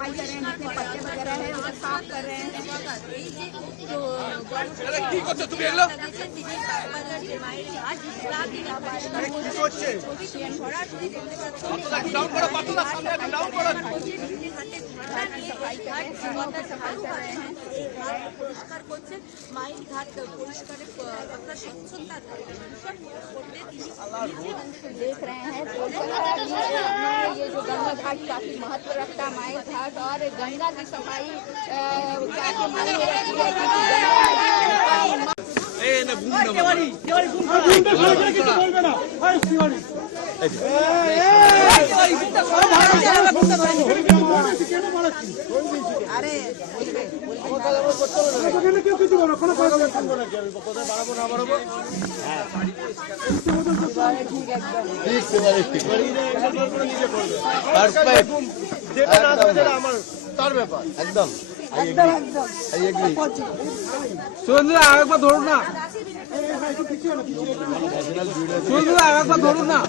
सफाई कर रहे हैं, जितने पत्ते वगैरह है उसे साफ कर रहे हैं। পরিষ্কার করছে মাইল ঘাট পরিষ্কারে আপনার স্বচ্ছতা देख रहे हैं ये जो गंगा घाट काफी महत्व रखता है, माई घाट और गंगा की सफाई काफी मायने रखती সুরেন্দ্র আরেকবার ধরুন না, সুরেন্দ্র আরেকবার ধরুন না।